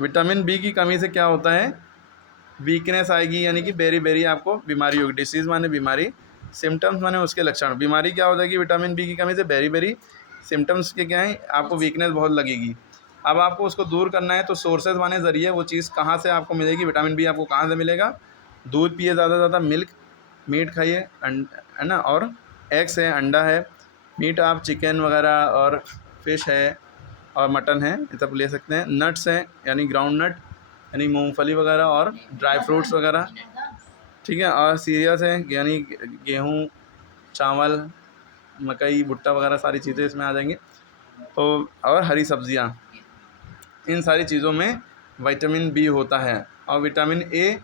Vitamin B की कमी से क्या होता है, वीकनेस आएगी, यानी कि बेरी बेरी आपको बीमारी होगी। डिसीज़ माने बीमारी, सिम्टम्स माने उसके लक्षण। बीमारी क्या हो जाएगी विटामिन बी की कमी से, बेरी बेरी। सिम्टम्स के क्या हैं, आपको वीकनेस बहुत लगेगी। अब आपको उसको दूर करना है तो सोर्सेज माने ज़रिए, वो चीज़ कहाँ से आपको मिलेगी, विटामिन बी आपको कहाँ से मिलेगा। दूध पिए ज़्यादा से ज़्यादा, मिल्क, मीट खाइए, है ना, और एग्स है, अंडा है। मीट आप चिकन वगैरह और फिश है और मटन है, ये सब ले सकते हैं। नट्स हैं, यानी ग्राउंड नट, यानी मूंगफली वगैरह और ड्राई फ्रूट्स वगैरह, ठीक है। और सीरियल्स हैं, यानी गेहूँ, चावल, मकई, भुट्टा वगैरह सारी चीज़ें इसमें आ जाएंगी। तो और हरी सब्जियाँ, इन सारी चीज़ों में विटामिन बी होता है। और विटामिन ए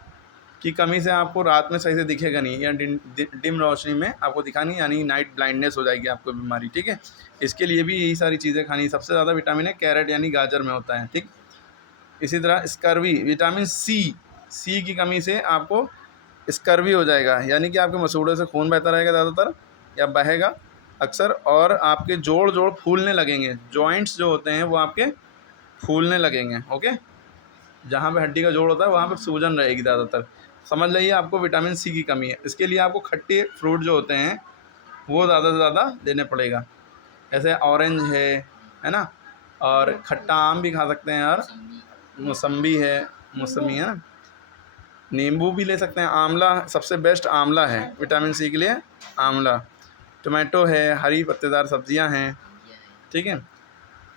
की कमी से आपको रात में सही से दिखेगा नहीं, या डिम रोशनी में आपको दिखा नहीं, यानी नाइट ब्लाइंडनेस हो जाएगी आपको बीमारी, ठीक है। इसके लिए भी यही सारी चीज़ें खानी। सबसे ज़्यादा विटामिन है कैरेट यानी गाजर में होता है, ठीक। इसी तरह स्कर्वी, विटामिन सी की कमी से आपको स्कर्वी हो जाएगा, यानी कि आपके मसूड़ों से खून बहता रहेगा ज़्यादातर, या बहेगा अक्सर, और आपके जोड़ जोड़ फूलने लगेंगे। जॉइंट्स जो होते हैं वो आपके फूलने लगेंगे, ओके। जहाँ पे हड्डी का जोड़ होता है वहाँ पे सूजन रहेगी ज़्यादातर। समझ लीजिए आपको विटामिन सी की कमी है। इसके लिए आपको खट्टे फ्रूट जो होते हैं वो ज़्यादा से ज़्यादा लेने पड़ेगा। जैसे ऑरेंज है ना, और खट्टा आम भी खा सकते हैं, और मौसम्बी है, मौसमी है ना, नींबू भी ले सकते हैं। आंवला सबसे बेस्ट आंवला है विटामिन सी के लिए, आंवला। टोमेटो है, हरी पत्तेदार सब्जियां हैं, ठीक है।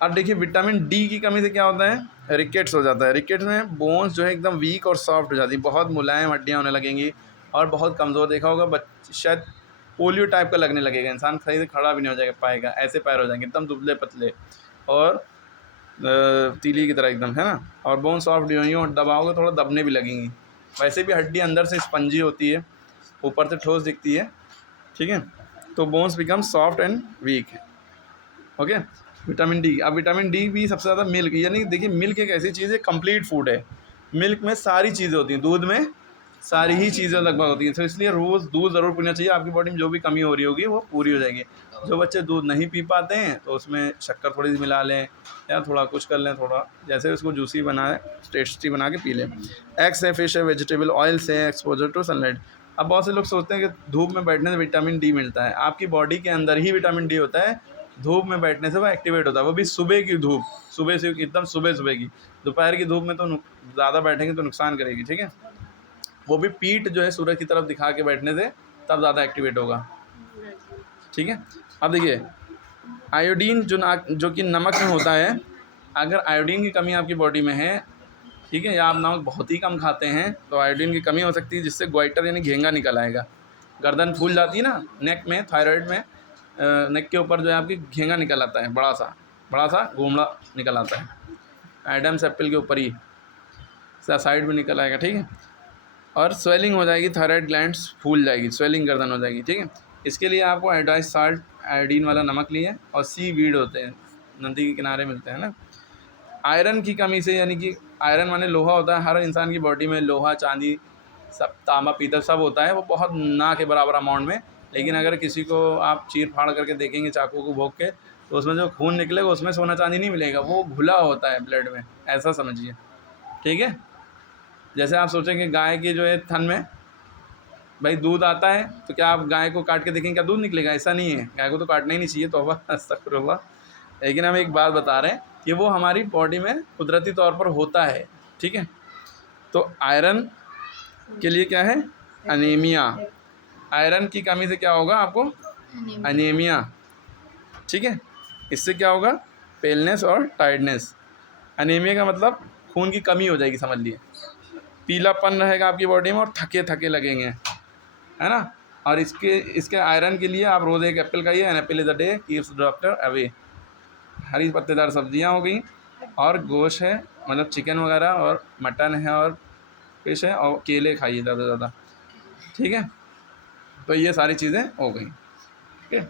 अब देखिए विटामिन डी की कमी से क्या होता है, रिकेट्स हो जाता है। रिकेट्स में बोन्स जो है एकदम वीक और सॉफ्ट हो जाती है, बहुत मुलायम हड्डियाँ होने लगेंगी और बहुत कमज़ोर। देखा होगा शायद पोलियो टाइप का लगने लगेगा, इंसान सही से खड़ा भी नहीं हो जाएगा पाएगा, ऐसे पैर हो जाएंगे एकदम दुबले पतले और तीली की तरह एकदम, है ना। और बोन सॉफ्ट होंगी और दबाओगे थोड़ा दबने भी लगेंगी। वैसे भी हड्डी अंदर से स्पंजी होती है, ऊपर से ठोस दिखती है, ठीक है। तो bones become soft and weak, okay. Vitamin D, अब विटामिन डी भी सबसे ज़्यादा मिल्क, यानी देखिए मिल्क एक ऐसी चीज़ है, कंप्लीट फूड है। मिल्क में सारी चीज़ें होती हैं, दूध में सारी ही चीज़ें लगभग होती हैं। तो इसलिए रोज़ दूध ज़रूर पीना चाहिए, आपकी बॉडी में जो भी कमी हो रही होगी वो पूरी हो जाएगी। जो बच्चे दूध नहीं पी पाते हैं तो उसमें शक्कर थोड़ी सी मिला लें, या थोड़ा कुछ कर लें, थोड़ा जैसे उसको जूसी बनाए, टेस्टी बना के पी लें। एग्स है, फिश है, वेजिटेबल ऑयल्स है, एक्सपोजर टू सनलाइट। अब बहुत से लोग सोचते हैं कि धूप में बैठने से विटामिन डी मिलता है। आपकी बॉडी के अंदर ही विटामिन डी होता है, धूप में बैठने से वो एक्टिवेट होता है, वो भी सुबह की धूप, सुबह से एकदम सुबह की। दोपहर की धूप में तो ज़्यादा बैठेंगे तो नुकसान करेगी, ठीक है। वो भी पीठ जो है सूरज की तरफ दिखा के बैठने से तब ज़्यादा एक्टिवेट होगा, ठीक है। अब देखिए आयोडीन जो कि नमक में होता है, अगर आयोडीन की कमी आपकी बॉडी में है, ठीक है, या आप नमक बहुत ही कम खाते हैं तो आयोडीन की कमी हो सकती है, जिससे ग्वाइटर यानी घेंगा निकल आएगा। गर्दन फूल जाती है ना नेक में, थायराइड में, नेक के ऊपर जो है आपकी घेंगा निकल आता है, बड़ा सा घूमड़ा निकल आता है, एडम्स एप्पल के ऊपर ही साइड में निकल आएगा, ठीक है। और स्वेलिंग हो जाएगी, थायराइड ग्लैंड्स फूल जाएगी, स्वेलिंग गर्दन हो जाएगी, ठीक है। इसके लिए आपको आयोडाइज साल्ट, आयोडीन वाला नमक लिए, और सी वीड होते हैं, नदी के किनारे मिलते हैं ना। आयरन की कमी से, यानी कि आयरन माने लोहा होता है, हर इंसान की बॉडी में लोहा, चांदी, सब, तांबा, पीतल सब होता है, वो बहुत ना के बराबर अमाउंट में। लेकिन अगर किसी को आप चीर फाड़ करके देखेंगे चाकू को भोंक के, तो उसमें जो खून निकलेगा उसमें सोना चांदी नहीं मिलेगा, वो घुला होता है ब्लड में, ऐसा समझिए, ठीक है। जैसे आप सोचेंगे गाय के जो है थन में भाई दूध आता है, तो क्या आप गाय को काट के देखेंगे क्या दूध निकलेगा, ऐसा नहीं है। गाय को तो काटना ही नहीं चाहिए, तौबा अस्तगफिरुल्लाह। लेकिन हम एक बात बता रहे हैं कि वो हमारी बॉडी में कुदरती तौर पर होता है, ठीक है। तो आयरन के लिए क्या है, अनीमिया। आयरन की कमी से क्या होगा आपको, अनीमिया, ठीक है। इससे क्या होगा, पेलनेस और टायर्डनेस। अनीमिया का मतलब खून की कमी हो जाएगी, समझ लिए। पीलापन रहेगा आपकी बॉडी में और थके थके लगेंगे, है ना। और इसके आयरन के लिए आप रोज़ एक एप्पल खाइए, an apple is a day keeps doctor away. हरी पत्तेदार सब्जियां हो गई, और गोश्त है, मतलब चिकन वगैरह, और मटन है, और फिश है, और केले खाइए ज़्यादा से ज़्यादा, ठीक है। तो ये सारी चीज़ें हो गई, ठीक है।